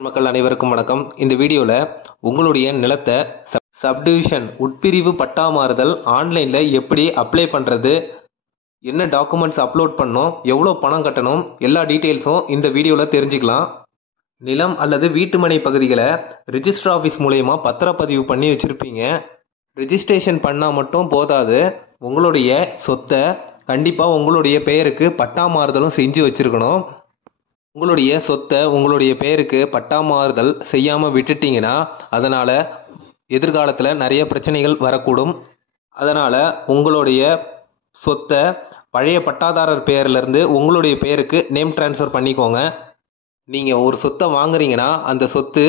மக்கள் அனைவருக்கும் வணக்கம். இந்த வீடியோவில் உங்களுடைய நிலத்தை சப்டிவிஷன் உட்பிரிவு பட்டா மாறுதல் ஆன்லைனில் எப்படி அப்ளை பண்ணுறது, என்ன டாக்குமெண்ட்ஸ் அப்லோட் பண்ணணும், எவ்வளோ பணம் கட்டணும், எல்லா டீட்டெயில்ஸும் இந்த வீடியோவில் தெரிஞ்சுக்கலாம். நிலம் அல்லது வீட்டுமனை பகுதிகளை ரிஜிஸ்டர் ஆஃபீஸ் மூலயமா பத்திரப்பதிவு பண்ணி வச்சுருப்பீங்க. ரிஜிஸ்ட்ரேஷன் பண்ணால் மட்டும் போதாது, உங்களுடைய சொத்தை கண்டிப்பாக உங்களுடைய பெயருக்கு பட்டா மாறுதலும் செஞ்சு வச்சுருக்கணும். உங்களுடைய சொத்தை உங்களுடைய பெயருக்கு பட்டா மாறுதல் செய்யாமல் விட்டுட்டீங்கன்னா அதனால் எதிர்காலத்தில் நிறைய பிரச்சனைகள் வரக்கூடும். அதனால் உங்களுடைய சொத்தை பழைய பட்டாதாரர் பெயர்லேருந்து உங்களுடைய பெயருக்கு நேம் ட்ரான்ஸ்ஃபர் பண்ணிக்கோங்க. நீங்கள் ஒரு சொத்தை வாங்குறீங்கன்னா அந்த சொத்து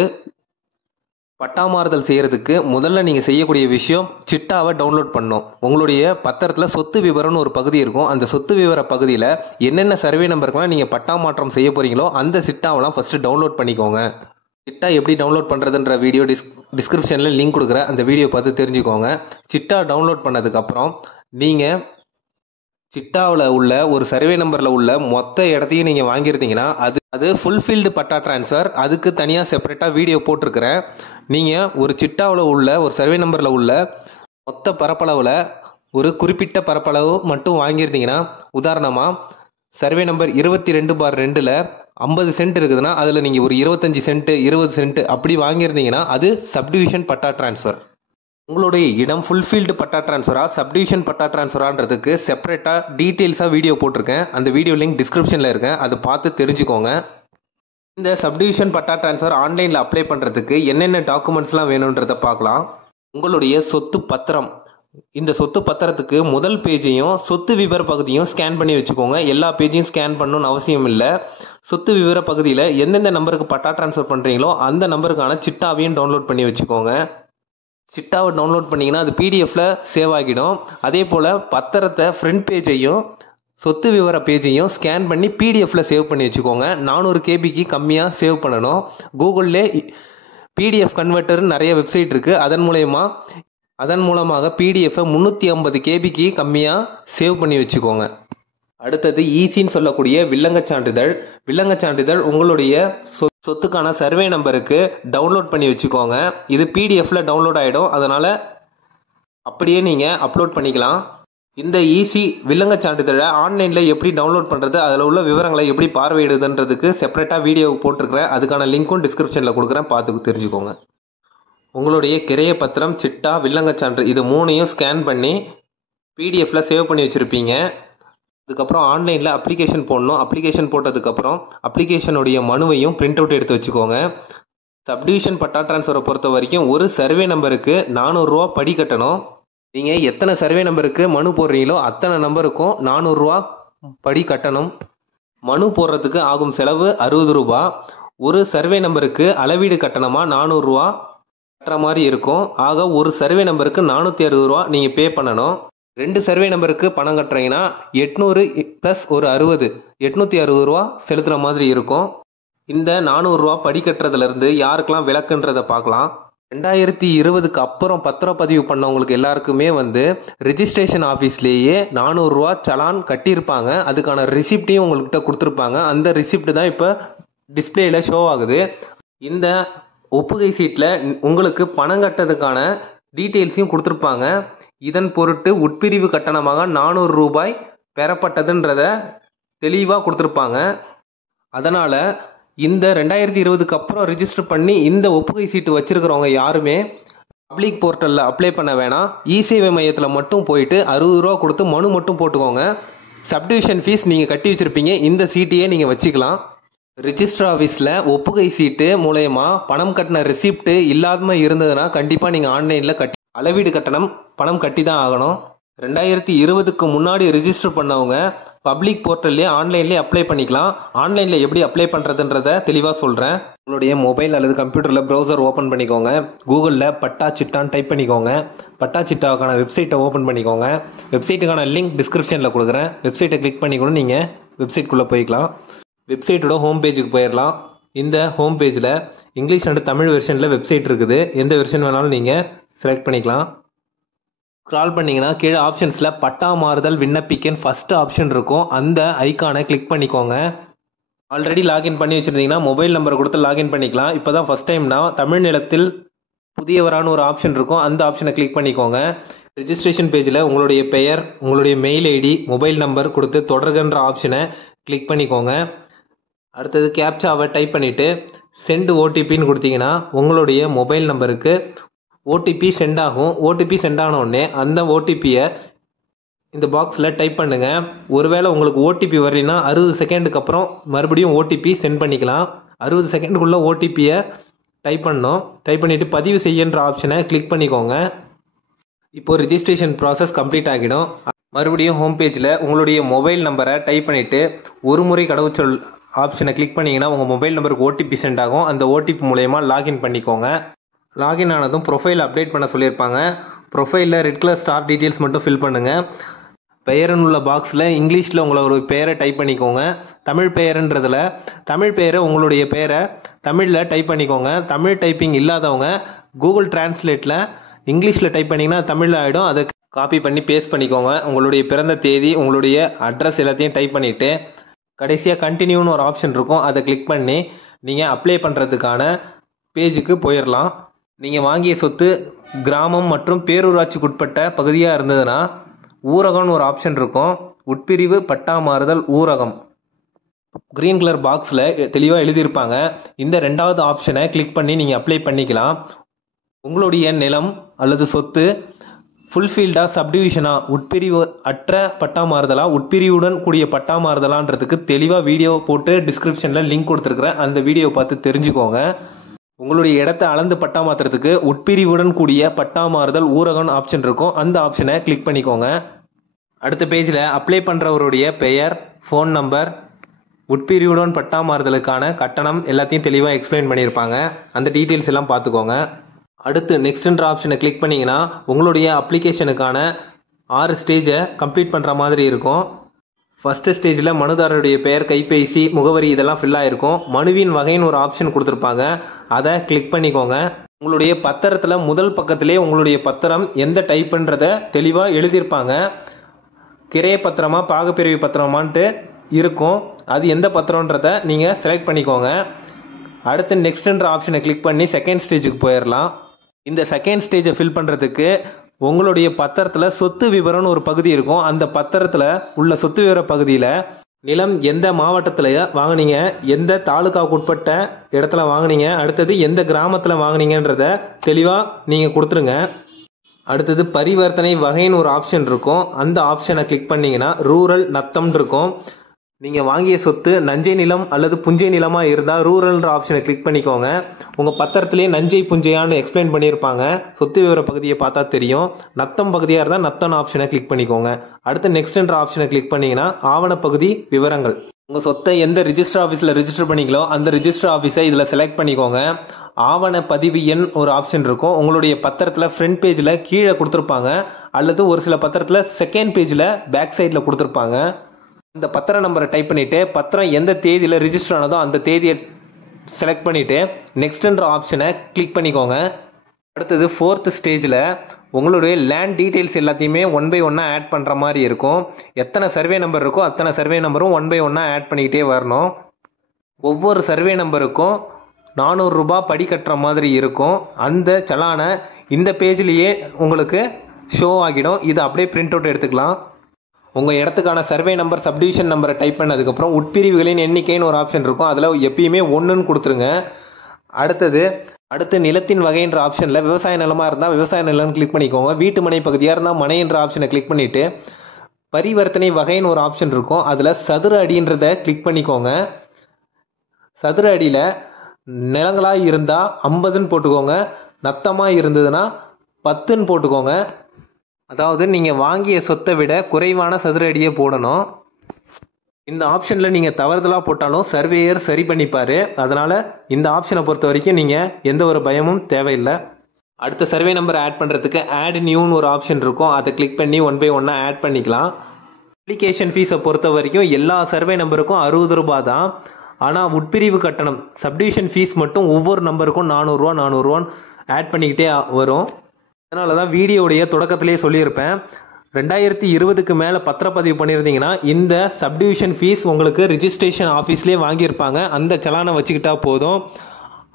பட்டா மாறுதல் செய்கிறதுக்கு முதல்ல நீங்கள் செய்யக்கூடிய விஷயம் சிட்டாவை டவுன்லோட் பண்ணணும். உங்களுடைய பத்திரத்தில் சொத்து விவரம்னு ஒரு பகுதி இருக்கும். அந்த சொத்து விவர பகுதியில் என்னென்ன சர்வே நம்பருக்கெல்லாம் நீங்கள் பட்டா மாற்றம் செய்ய போகிறீங்களோ அந்த சிட்டாவெல்லாம் ஃபஸ்ட்டு டவுன்லோட் பண்ணிக்கோங்க. சிட்டா எப்படி டவுன்லோட் பண்ணுறதுன்ற வீடியோ டிஸ்கிரிப்ஷனில் லிங்க் கொடுக்குற அந்த வீடியோ பார்த்து தெரிஞ்சுக்கோங்க. சிட்டா டவுன்லோட் பண்ணதுக்கப்புறம் நீங்கள் சிட்டாவில் உள்ள ஒரு சர்வே நம்பரில் உள்ள மொத்த இடத்தையும் நீங்கள் வாங்கியிருந்தீங்கன்னா அது ஃபுல்ஃபில்டு பட்டா ட்ரான்ஸ்ஃபர். அதுக்கு தனியாக செப்பரேட்டாக வீடியோ போட்டிருக்கிறேன். நீங்கள் ஒரு சிட்டாவில் உள்ள ஒரு சர்வே நம்பரில் உள்ள மொத்த பரப்பளவில் ஒரு குறிப்பிட்ட பரப்பளவு மட்டும் வாங்கியிருந்தீங்கன்னா, உதாரணமாக சர்வே நம்பர் 22/2 50 சென்ட் இருக்குதுன்னா அதில் நீங்கள் ஒரு 25 சென்ட் 20 சென்ட் அப்படி வாங்கியிருந்தீங்கன்னா அது சப்டிவிஷன் பட்டா ட்ரான்ஸ்ஃபர். உங்களுடைய இடம் ஃபுல்ஃபில்டு பட்டா ட்ரான்ஸ்ஃபரா சப்டிவிஷன் பட்டா ட்ரான்ஸ்ஃபரான்றதுக்கு செப்பரேட்டாக டீட்டெயில்ஸாக வீடியோ போட்டிருக்கேன். அந்த வீடியோ லிங்க் டிஸ்கிரிப்ஷனில் இருக்கேன், அதை பார்த்து தெரிஞ்சுக்கோங்க. இந்த சப்டிவிஷன் பட்டா ட்ரான்ஸ்ஃபர் ஆன்லைனில் அப்ளை பண்ணுறதுக்கு என்னென்ன டாக்குமெண்ட்ஸ்லாம் வேணுன்றதை பார்க்கலாம். உங்களுடைய சொத்து பத்திரம், இந்த சொத்து பத்திரத்துக்கு முதல் பேஜையும் சொத்து விவர பகுதியும் ஸ்கேன் பண்ணி வச்சுக்கோங்க. எல்லா பேஜையும் ஸ்கேன் பண்ணணும்னு அவசியம் இல்லை. சொத்து விவர பகுதியில் எந்தெந்த நம்பருக்கு பட்டா ட்ரான்ஸ்ஃபர் பண்ணுறீங்களோ அந்த நம்பருக்கான சிட்டாவையும் டவுன்லோட் பண்ணி வச்சுக்கோங்க. சிட்டாவை டவுன்லோட் பண்ணிங்கன்னா அது பிடிஎஃப்ல சேவ் ஆகிடும். அதே போல் பத்திரத்தை ஃப்ரண்ட் பேஜையும் சொத்து விவர பேஜையும் ஸ்கேன் பண்ணி பிடிஎஃப்ல சேவ் பண்ணி வச்சுக்கோங்க. 400 கேபிக்கு கம்மியாக சேவ் பண்ணணும். கூகுளில் பிடிஎஃப் கன்வெர்ட்டர் நிறைய வெப்சைட் இருக்குது. அதன் மூலமாக பிடிஎஃப்பை 350 கேபிக்கு கம்மியாக சேவ் பண்ணி வச்சுக்கோங்க. அடுத்தது ஈசின்னு சொல்லக்கூடிய வில்லங்கச் சான்றிதழ். வில்லங்கச் சான்றிதழ் உங்களுடைய சொத்துக்கான சர்வே நம்பருக்கு டவுன்லோட் பண்ணி வச்சுக்கோங்க. இது பிடிஎஃப்ல டவுன்லோட் ஆகிடும், அதனால் அப்படியே நீங்கள் அப்லோட் பண்ணிக்கலாம். இந்த ஈசி வில்லங்கச் சான்றிதழை ஆன்லைனில் எப்படி டவுன்லோட் பண்ணுறது, அதில் உள்ள விவரங்களை எப்படி பார்வையிடுதுன்றதுக்கு செப்பரேட்டாக வீடியோ போட்டிருக்கிறேன். அதுக்கான லிங்க்கும் டிஸ்கிரிப்ஷனில் கொடுக்குறேன், பார்த்து தெரிஞ்சுக்கோங்க. உங்களுடைய கிரைய பத்திரம், சிட்டா, வில்லங்கச் சான்று இது 3ஐயும் ஸ்கேன் பண்ணி பிடிஎஃப்ல சேவ் பண்ணி வச்சுருப்பீங்க. அதுக்கப்புறம் ஆன்லைனில் அப்ளிகேஷன் போடணும். அப்ளிகேஷன் போட்டதுக்கப்புறம் அப்ளிகேஷனுடைய மனுவையும் பிரிண்ட் அவுட் எடுத்து வச்சுக்கோங்க. சப்டிவிஷன் பட்டா ட்ரான்ஸ்ஃபரை பொறுத்த வரைக்கும் ஒரு சர்வே நம்பருக்கு 400 ரூபா படி கட்டணும். நீங்கள் எத்தனை சர்வே நம்பருக்கு மனு போடுறீங்களோ அத்தனை நம்பருக்கும் 400 ரூபா படி கட்டணும். மனு போடுறதுக்கு ஆகும் செலவு 60 ரூபா. ஒரு சர்வே நம்பருக்கு அளவீடு கட்டணமாக 400 ரூபா கட்டுற மாதிரி இருக்கும். ஆக ஒரு சர்வே நம்பருக்கு 460 ரூபா நீங்கள் பே பண்ணணும். 2 சர்வே நம்பருக்கு பணம் கட்டுறீங்கன்னா 800 + ஒரு 60 860 ரூபா செலுத்துகிற மாதிரி இருக்கும். இந்த 400 ரூபா படி கட்டுறதுலேருந்து யாருக்கெல்லாம் விலக்குன்றதை பார்க்கலாம். 2020க்கு அப்புறம் பத்திரப்பதிவு பண்ணவங்களுக்கு எல்லாருக்குமே ரிஜிஸ்ட்ரேஷன் ஆஃபீஸ்லேயே 400 ரூபா சலான் கட்டியிருப்பாங்க. அதுக்கான ரிசிப்டையும் உங்கள்கிட்ட கொடுத்துருப்பாங்க. அந்த ரிசிப்ட் தான் இப்போ டிஸ்பிளேயில் ஷோ ஆகுது. இந்த ஒப்புகை சீட்டில் உங்களுக்கு பணம் கட்டதுக்கான டீட்டெயில்ஸையும் கொடுத்துருப்பாங்க. இதன் பொருட்டு உட்பிரிவு கட்டணமாக 400 ரூபாய் பெறப்பட்டதுன்றத தெளிவாக கொடுத்துருப்பாங்க. அதனால் இந்த 2020க்கு அப்புறம் ரிஜிஸ்டர் பண்ணி இந்த ஒப்புகை சீட்டு வச்சிருக்கிறவங்க யாருமே பப்ளிக் போர்ட்டலில் அப்ளை பண்ண வேணாம். இசேவை மையத்தில் மட்டும் போயிட்டு 60 ரூபா கொடுத்து மனு மட்டும் போட்டுக்கோங்க. சப்டிவிஷன் ஃபீஸ் நீங்கள் கட்டி வச்சுருப்பீங்க, இந்த சீட்டையே நீங்கள் வச்சுக்கலாம். ரிஜிஸ்டர் ஆஃபீஸில் ஒப்புகை சீட்டு மூலயமா பணம் கட்டின ரிசிப்ட் இல்லாமல் இருந்ததுன்னா கண்டிப்பாக நீங்கள் ஆன்லைனில் அளவீடு கட்டணம் பணம் கட்டி தான் ஆகணும். 2020க்கு முன்னாடி ரிஜிஸ்டர் பண்ணவங்க பப்ளிக் போர்ட்டல்லே ஆன்லைன்லேயே அப்ளை பண்ணிக்கலாம். ஆன்லைனில் எப்படி அப்ளை பண்ணுறதுன்றதை தெளிவாக சொல்கிறேன். உங்களுடைய மொபைல் அல்லது கம்ப்யூட்டரில் ப்ரௌசர் ஓப்பன் பண்ணிக்கோங்க. கூகுளில் பட்டா சிட்டான்னு டைப் பண்ணிக்கோங்க. பட்டா சிட்டாவுக்கான வெப்சைட்டை ஓப்பன் பண்ணிக்கோங்க. வெப்சைட்டுக்கான லிங்க் டிஸ்கிரிப்ஷனில் கொடுக்குறேன். வெப்சைட்டை கிளிக் பண்ணி கூட நீங்கள் வெப்சைட்குள்ளே போய்க்கலாம். வெப்சைட்டோட ஹோம் பேஜுக்கு போயிடலாம். இந்த ஹோம் பேஜில் இங்கிலீஷ் அண்ட் தமிழ் வெர்ஷனில் வெப்சைட் இருக்குது. எந்த வெர்ஷன் வேணாலும் நீங்கள் செலக்ட் பண்ணிக்கலாம். ஸ்க்ரால் பண்ணிங்கன்னா கீழே ஆப்ஷன்ஸில் பட்டா மாறுதல் விண்ணப்பிக்கன்னு ஃபஸ்ட்டு ஆப்ஷன் இருக்கும். அந்த ஐக்கானை கிளிக் பண்ணிக்கோங்க. ஆல்ரெடி லாகின் பண்ணி வச்சுருந்தீங்கன்னா மொபைல் நம்பரை கொடுத்து லாகின் பண்ணிக்கலாம். இப்போ தான் ஃபஸ்ட் டைம்னா தமிழ் நிலத்தில் புதியவரான ஒரு ஆப்ஷன் இருக்கும், அந்த ஆப்ஷனை கிளிக் பண்ணிக்கோங்க. ரெஜிஸ்ட்ரேஷன் பேஜில் உங்களுடைய பெயர், உங்களுடைய மெயில் ஐடி, மொபைல் நம்பர் கொடுத்து தொடர்கின்ற ஆப்ஷனை கிளிக் பண்ணிக்கோங்க. அடுத்தது கேப்சாவை டைப் பண்ணிவிட்டு சென்ட் ஓடிபின்னு கொடுத்தீங்கன்னா உங்களுடைய மொபைல் நம்பருக்கு ஓடிபி சென்ட் ஆகும். ஓடிபி சென்ட் ஆன உடனே அந்த ஓடிபியை இந்த பாக்ஸில் டைப் பண்ணுங்கள். ஒருவேளை உங்களுக்கு ஓடிபி வரலைன்னா 60 செகண்டுக்கு அப்புறம் மறுபடியும் ஓடிபி சென்ட் பண்ணிக்கலாம். 60 செகண்டுக்குள்ளே ஓடிபியை டைப் பண்ணணும். டைப் பண்ணிவிட்டு பதிவு செய்யன்ற ஆப்ஷனை கிளிக் பண்ணிக்கோங்க. இப்போது ரிஜிஸ்ட்ரேஷன் ப்ராசஸ் கம்ப்ளீட் ஆகிடும். மறுபடியும் ஹோம் பேஜில் உங்களுடைய மொபைல் நம்பரை டைப் பண்ணிவிட்டு ஒரு முறை கடவுச்சொல் ஆப்ஷனை கிளிக் பண்ணிங்கன்னா உங்கள் மொபைல் நம்பருக்கு ஓடிபி சென்ட் ஆகும். அந்த ஓடிபி மூலயமா லாகின் பண்ணிக்கோங்க. லாகின் ஆனதும் ப்ரொஃபைல் அப்டேட் பண்ண சொல்லியிருப்பாங்க. ப்ரொஃபைலில் ரெட் கலர் ஸ்டார் டீட்டெயில்ஸ் மட்டும் ஃபில் பண்ணுங்கள். பெயருன்னு உள்ள பாக்ஸில் இங்கிலீஷில் உங்களோட பெயரை டைப் பண்ணிக்கோங்க. தமிழ் பெயருன்றதில் தமிழ் பெயரை உங்களுடைய பெயரை தமிழில் டைப் பண்ணிக்கோங்க. தமிழ் டைப்பிங் இல்லாதவங்க கூகுள் டிரான்ஸ்லேட்டில் இங்கிலீஷில் டைப் பண்ணிங்கன்னா தமிழில் ஆகிடும். அதை காப்பி பண்ணி பேஸ்ட் பண்ணிக்கோங்க. உங்களுடைய பிறந்த தேதி, உங்களுடைய அட்ரஸ் எல்லாத்தையும் டைப் பண்ணிவிட்டு கடைசியாக கண்டினியூன்னு ஒரு ஆப்ஷன் இருக்கும், அதை கிளிக் பண்ணி நீங்கள் அப்ளை பண்ணுறதுக்கான பேஜுக்கு போயிடலாம். நீங்கள் வாங்கிய சொத்து கிராமம் மற்றும் பேரூராட்சிக்குட்பட்ட பகுதியாக இருந்ததுன்னா ஊரகம்னு ஒரு ஆப்ஷன் இருக்கும். உட்பிரிவு பட்டா மாறுதல் ஊரகம் கிரீன் கலர் பாக்ஸில் தெளிவாக எழுதியிருப்பாங்க. இந்த ரெண்டாவது ஆப்ஷனை கிளிக் பண்ணி நீங்கள் அப்ளை பண்ணிக்கலாம். உங்களுடைய நிலம் அல்லது சொத்து ஃபுல்ஃபீல்டா சப்டிவிஷனா, உட்பிரிவு அற்ற பட்டா மாறுதலா, உட்பிரிவுடன் கூடிய பட்டா மாறுதலான்றதுக்கு தெளிவாக வீடியோ போட்டு டிஸ்கிரிப்ஷனில் லிங்க் கொடுத்துருக்குறேன். அந்த வீடியோ பார்த்து தெரிஞ்சுக்கோங்க. உங்களுடைய இடத்த அளந்து பட்டா மாற்றுறதுக்கு உட்பிரிவுடன் கூடிய பட்டா மாறுதல் ஊரகம் ஆப்ஷன் இருக்கும், அந்த ஆப்ஷனை கிளிக் பண்ணிக்கோங்க. அடுத்த பேஜில் அப்ளை பண்ணுறவருடைய பெயர், ஃபோன் நம்பர், உட்பிரிவுடன் பட்டா மாறுதலுக்கான கட்டணம் எல்லாத்தையும் தெளிவாக எக்ஸ்பிளைன் பண்ணியிருப்பாங்க. அந்த டீட்டெயில்ஸ் எல்லாம் பார்த்துக்கோங்க. அடுத்து நெக்ஸ்ட்ன்ற ஆப்ஷனை கிளிக் பண்ணிங்கன்னா உங்களுடைய அப்ளிகேஷனுக்கான 6 ஸ்டேஜை கம்ப்ளீட் பண்ணுற மாதிரி இருக்கும். ஃபஸ்ட்டு ஸ்டேஜில் மனுதாரருடைய பெயர், கைபேசி, முகவரி இதெல்லாம் ஃபில் ஆகிருக்கும். மனுவின் வகைன்னு ஒரு ஆப்ஷன் கொடுத்துருப்பாங்க, அதை கிளிக் பண்ணிக்கோங்க. உங்களுடைய பத்திரத்தில் முதல் பக்கத்திலே உங்களுடைய பத்திரம் எந்த டைப்புன்றதை தெளிவாக எழுதியிருப்பாங்க. கிரைய பத்திரமா பாகப்பிரிவு பத்திரமான்ட்டு இருக்கும். அது எந்த பத்திரன்றதை நீங்கள் செலக்ட் பண்ணிக்கோங்க. அடுத்து நெக்ஸ்ட்ன்ற ஆப்ஷனை கிளிக் பண்ணி செகண்ட் ஸ்டேஜுக்கு போயிடலாம். இந்த செகண்ட் ஸ்டேஜை ஃபில் பண்ணுறதுக்கு உங்களுடைய பத்திரத்தில் சொத்து விவரம்னு ஒரு பகுதி இருக்கும். அந்த பத்திரத்தில் உள்ள சொத்து விவர பகுதியில் நிலம் எந்த மாவட்டத்தில் வாங்கினீங்க, எந்த தாலுகாவுக்கு உட்பட்ட இடத்துல வாங்கினீங்க, அடுத்தது எந்த கிராமத்தில் வாங்கினீங்கன்றத தெளிவாக நீங்கள் கொடுத்துருங்க. அடுத்தது பரிவர்த்தனை வகைன்னு ஒரு ஆப்ஷன் இருக்கும். அந்த ஆப்ஷனை கிளிக் பண்ணிங்கன்னா ரூரல் நத்தம்னு இருக்கும். நீங்கள் வாங்கிய சொத்து நஞ்சை நிலம் அல்லது புஞ்சை நிலமாக இருந்தால் ரூரல்ன்ற ஆப்ஷனை கிளிக் பண்ணிக்கோங்க. உங்கள் பத்திரத்திலே நஞ்சை புஞ்சையான்னு எக்ஸ்பிளைன் பண்ணியிருப்பாங்க. சொத்து விவர பகுதியை பார்த்தா தெரியும். நத்தம் பகுதியாக இருந்தால் நத்தம் ஆப்ஷனை கிளிக் பண்ணிக்கோங்க. அடுத்து நெக்ஸ்ட்ன்ற ஆப்ஷனை கிளிக் பண்ணிங்கன்னா ஆவணப்பகுதி விவரங்கள். உங்கள் சொத்தை எந்த ரிஜிஸ்டர் ஆஃபீஸில் ரிஜிஸ்டர் பண்ணிங்களோ அந்த ரிஜிஸ்டர் ஆஃபீஸை இதில் செலக்ட் பண்ணிக்கோங்க. ஆவண பதிவு எண் ஒரு ஆப்ஷன் இருக்கும். உங்களுடைய பத்திரத்தில் ஃப்ரண்ட் பேஜில் கீழே கொடுத்துருப்பாங்க, அல்லது ஒரு சில பத்திரத்தில் செகண்ட் பேஜில் பேக் சைடில் கொடுத்துருப்பாங்க. இந்த பத்திர நம்பரை டைப் பண்ணிவிட்டு பத்திரம் எந்த தேதியில் ரிஜிஸ்டர் ஆனதோ அந்த தேதியை செலக்ட் பண்ணிவிட்டு நெக்ஸ்ட்ன்ற ஆப்ஷனை கிளிக் பண்ணிக்கோங்க. அடுத்தது 4th ஸ்டேஜில் உங்களுடைய லேண்ட் டீட்டெயில்ஸ் எல்லாத்தையுமே 1 by 1 ஆட் பண்ணுற மாதிரி இருக்கும். எத்தனை சர்வே நம்பர் இருக்கோ அத்தனை சர்வே நம்பரும் 1 by 1 ஆட் பண்ணிக்கிட்டே வரணும். ஒவ்வொரு சர்வே நம்பருக்கும் 400 ரூபாய் படி கட்டுற மாதிரி இருக்கும். அந்த சலானை இந்த பேஜ்லேயே உங்களுக்கு ஷோ ஆகிடும். இதை அப்படியே பிரிண்ட் அவுட் எடுத்துக்கலாம். உங்கள் இடத்துக்கான சர்வே நம்பர், சப்டிவிஷன் நம்பரை டைப் பண்ணதுக்கப்புறம் உட்பிரிவுகளின் எண்ணிக்கைன்னு ஒரு ஆப்ஷன் இருக்கும். அதில் எப்பயுமே 1ன்னு கொடுத்துருங்க. அடுத்து நிலத்தின் வகைன்ற ஆப்ஷனில் விவசாய நிலமாக இருந்தால் விவசாய நிலம்னு கிளிக் பண்ணிக்கோங்க. வீட்டு மனை பகுதியாக இருந்தால் மனைன்ற ஆப்ஷனை கிளிக் பண்ணிவிட்டு பரிவர்த்தனை வகைன்னு ஒரு ஆப்ஷன் இருக்கும். அதில் சதுர அடின்றதை கிளிக் பண்ணிக்கோங்க. சதுர அடியில் நிலங்களாக இருந்தால் 50ன்னு போட்டுக்கோங்க. நத்தமாக இருந்ததுன்னா 10ன்னு போட்டுக்கோங்க. அதாவது நீங்கள் வாங்கிய சொத்தை விட குறைவான சதுர அடியை போடணும். இந்த ஆப்ஷனில் நீங்கள் தவறுதலாக போட்டாலும் சர்வேயர் சரி பண்ணிப்பார். அதனால் இந்த ஆப்ஷனை பொறுத்த வரைக்கும் நீங்கள் எந்த ஒரு பயமும் தேவையில்லை. அடுத்த சர்வே நம்பர் ஆட் பண்ணுறதுக்கு ஆட் நியூன்னு ஒரு ஆப்ஷன் இருக்கும். அதை கிளிக் பண்ணி 1 by 1 ஆட் பண்ணிக்கலாம். அப்ளிகேஷன் ஃபீஸை பொறுத்த வரைக்கும் எல்லா சர்வே நம்பருக்கும் 60 ரூபா தான். ஆனால் உட்பிரிவு கட்டணம் சப்டிவிஷன் ஃபீஸ் மட்டும் ஒவ்வொரு நம்பருக்கும் 400 ரூபா ஆட் பண்ணிக்கிட்டே வரும். அதனால தான் வீடியோடைய தொடக்கத்திலே சொல்லியிருப்பேன், 2020க்கு மேலே பத்திரப்பதிவு பண்ணியிருந்தீங்கன்னா இந்த சப்டிவிஷன் ஃபீஸ் உங்களுக்கு ரிஜிஸ்ட்ரேஷன் ஆஃபீஸ்லேயே வாங்கியிருப்பாங்க. அந்த சலானை வச்சுக்கிட்டா போதும்.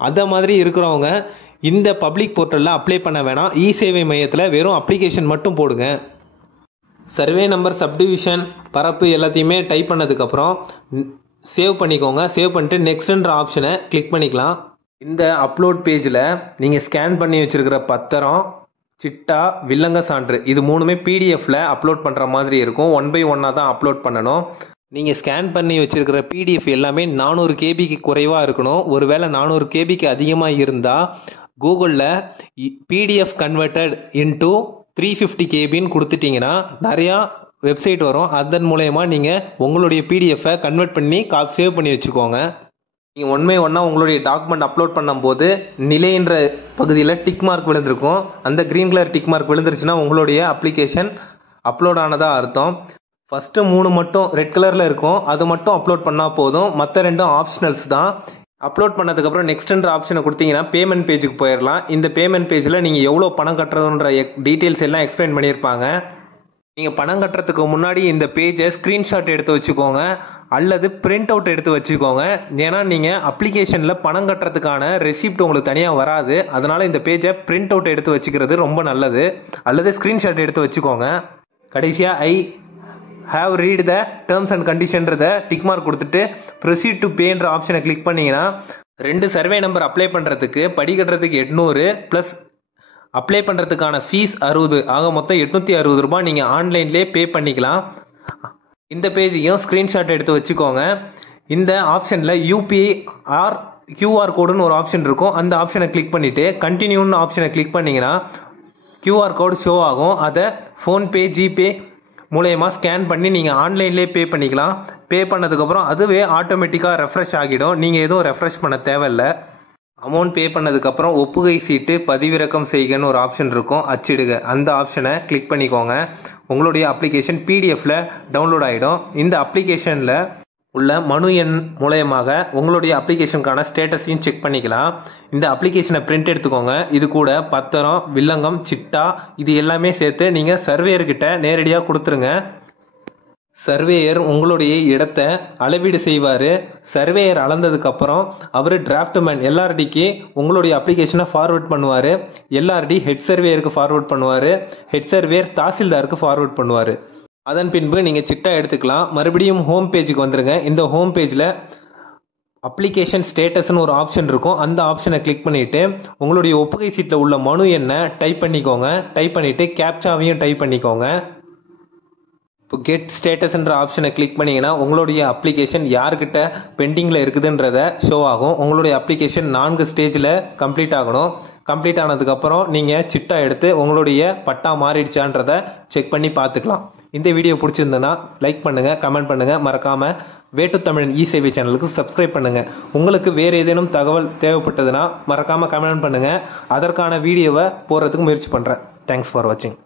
அதை மாதிரி இருக்கிறவங்க இந்த பப்ளிக் போர்ட்டலில் அப்ளை பண்ண வேணாம். இ சேவை மையத்தில் வெறும் அப்ளிகேஷன் மட்டும் போடுங்க. சர்வே நம்பர், சப்டிவிஷன், பரப்பு எல்லாத்தையுமே டைப் பண்ணதுக்கப்புறம் சேவ் பண்ணிக்கோங்க. சேவ் பண்ணிட்டு நெக்ஸ்ட்ன்ற ஆப்ஷனை கிளிக் பண்ணிக்கலாம். இந்த அப்லோட் பேஜில் நீங்கள் ஸ்கேன் பண்ணி வச்சுருக்கிற பத்திரம், சிட்டா, வில்லங்க சான்று இது மூணுமே பிடிஎஃப்ல அப்லோட் பண்ணுற மாதிரி இருக்கும். 1 by 1 தான் அப்லோட் பண்ணணும். நீங்கள் ஸ்கேன் பண்ணி வச்சுருக்கிற பிடிஎஃப் எல்லாமே 400 கேபிக்கு குறைவாக இருக்கணும். ஒருவேளை 400 கேபிக்கு அதிகமாக இருந்தால் கூகுளில் பிடிஎஃப் கன்வெர்டட் இன்டு 350 கேபின்னு கொடுத்துட்டிங்கன்னா நிறையா வெப்சைட் வரும். அதன் மூலயமா நீங்கள் உங்களுடைய பிடிஎஃப்பை கன்வெர்ட் பண்ணி சேவ் பண்ணி வச்சுக்கோங்க. நீங்கள் 1 by 1 உங்களுடைய டாக்குமெண்ட் அப்லோட் பண்ணும்போது நிலைன்ற பகுதியில் டிக் மார்க் விழுந்திருக்கும். அந்த க்ரீன் கலர் டிக் மார்க் விழுந்துருச்சுன்னா உங்களுடைய அப்ளிகேஷன் அப்லோட் ஆனதாக அர்த்தம். ஃபஸ்ட்டு 3 மட்டும் ரெட் கலரில் இருக்கும். அது மட்டும் அப்லோட் பண்ணால் போதும். மற்ற 2 ஆப்ஷனல்ஸ் தான். அப்லோட் பண்ணதுக்கப்புறம் நெக்ஸ்ட்ன்ற ஆப்ஷனை கொடுத்தீங்கன்னா பேமெண்ட் பேஜுக்கு போயிடலாம். இந்த பேமெண்ட் பேஜில் நீங்கள் எவ்வளோ பணம் கட்டுறதுன்ற டீட்டெயில்ஸ் எல்லாம் எக்ஸ்பிளைன் பண்ணியிருப்பாங்க. நீங்கள் பணம் கட்டுறதுக்கு முன்னாடி இந்த பேஜை ஸ்க்ரீன்ஷாட் எடுத்து வச்சுக்கோங்க அல்லது பிரிண்ட் அவுட் எடுத்து வச்சுக்கோங்க. ஏன்னா நீங்கள் அப்ளிகேஷனில் பணம் கட்டுறதுக்கான ரெசிப்ட் உங்களுக்கு தனியாக வராது. அதனால் இந்த பேஜை பிரிண்ட் அவுட் எடுத்து வச்சுக்கிறது ரொம்ப நல்லது. அல்லது ஸ்க்ரீன்ஷாட் எடுத்து வச்சுக்கோங்க. கடைசியாக I have read the terms and கண்டிஷன்றதை டிக் மார்க் கொடுத்துட்டு ப்ரொசீட் டு பேன்ற ஆப்ஷனை கிளிக் பண்ணிங்கன்னா 2 சர்வே நம்பர் அப்ளை பண்ணுறதுக்கு படி கட்டுறதுக்கு 800 ப்ளஸ் அப்ளை பண்ணுறதுக்கான ஃபீஸ் 60, ஆக மொத்தம் 860 ரூபாய் நீங்கள் ஆன்லைன்லேயே பே பண்ணிக்கலாம். இந்த பேஜையும் ஸ்க்ரீன்ஷாட் எடுத்து வச்சுக்கோங்க. இந்த ஆப்ஷனில் யூபிஐ ஆர் கியூஆர் கோடுன்னு ஒரு ஆப்ஷன் இருக்கும். அந்த ஆப்ஷனை கிளிக் பண்ணிவிட்டு கண்டினியூன்னு ஆப்ஷனை கிளிக் பண்ணிங்கன்னா கியூஆர் கோடு ஷோ ஆகும். அதை ஃபோன்பே, ஜிபே மூலயமா ஸ்கேன் பண்ணி நீங்கள் ஆன்லைன்லேயே பே பண்ணிக்கலாம். பே பண்ணதுக்கப்புறம் அதுவே ஆட்டோமேட்டிக்காக ரெஃப்ரெஷ் ஆகிடும். நீங்கள் எதுவும் ரெஃப்ரெஷ் பண்ண தேவையில்லை. அமௌண்ட் பே பண்ணதுக்கப்புறம் ஒப்புகை சீட்டு பதிவிறக்கம் செய்கன்னு ஒரு ஆப்ஷன் இருக்கும், அச்சிடுக. அந்த ஆப்ஷனை கிளிக் பண்ணிக்கோங்க. உங்களுடைய அப்ளிகேஷன் பிடிஎஃப்ல டவுன்லோட் ஆகிடும். இந்த அப்ளிகேஷனில் உள்ள மனு எண் மூலயமாக உங்களுடைய அப்ளிகேஷனுக்கான ஸ்டேட்டஸையும் செக் பண்ணிக்கலாம். இந்த அப்ளிகேஷனை பிரிண்ட் எடுத்துக்கோங்க. இது கூட பத்திரம், வில்லங்கம், சிட்டா இது எல்லாமே சேர்த்து நீங்கள் சர்வேயர்கிட்ட நேரடியாக கொடுத்துருங்க. சர்வேயர் உங்களுடைய இடத்த அளவீடு செய்வார். சர்வேயர் அளந்ததுக்கப்புறம் அவர் டிராஃப்ட்மேன் எல்ஆர்டிக்கு உங்களுடைய அப்ளிகேஷனை ஃபார்வர்ட் பண்ணுவார். எல்ஆர்டி ஹெட் சர்வேயருக்கு ஃபார்வர்ட் பண்ணுவார். ஹெட் சர்வேயர் தாசில்தாருக்கு ஃபார்வர்ட் பண்ணுவார். அதன் பின்பு நீங்கள் சிட்டா எடுத்துக்கலாம். மறுபடியும் ஹோம் பேஜுக்கு வந்துடுங்க. இந்த ஹோம் பேஜில் அப்ளிகேஷன் ஸ்டேட்டஸ்னு ஒரு ஆப்ஷன் இருக்கும். அந்த ஆப்ஷனை கிளிக் பண்ணிவிட்டு உங்களுடைய ஒப்புகை சீட்டில் உள்ள மனு எண்ணை டைப் பண்ணிக்கோங்க. டைப் பண்ணிவிட்டு கேப்சாவையும் டைப் பண்ணிக்கோங்க. இப்போ கெட் ஸ்டேட்டஸ்ன்ற ஆப்ஷனை கிளிக் பண்ணிங்கன்னா உங்களுடைய அப்ளிகேஷன் யார்கிட்ட பெண்டிங்கில் இருக்குதுன்றத ஷோ ஆகும். உங்களுடைய அப்ளிகேஷன் 4 ஸ்டேஜில் கம்ப்ளீட் ஆகணும். கம்ப்ளீட் ஆனதுக்கப்புறம் நீங்கள் சிட்டா எடுத்து உங்களுடைய பட்டா மாறிடுச்சான்றதை செக் பண்ணி பார்த்துக்கலாம். இந்த வீடியோ பிடிச்சிருந்ததுன்னா லைக் பண்ணுங்கள், கமெண்ட் பண்ணுங்கள். மறக்காமல் வேட்டு தமிழன் இ சேவை சேனலுக்கு சப்ஸ்கிரைப் பண்ணுங்கள். உங்களுக்கு வேறு ஏதேனும் தகவல் தேவைப்பட்டதுன்னா மறக்காமல் கமெண்ட் பண்ணுங்கள். அதற்கான வீடியோவை போடுறதுக்கு முயற்சி பண்ணுறேன். தேங்க்ஸ் ஃபார் வாட்சிங்.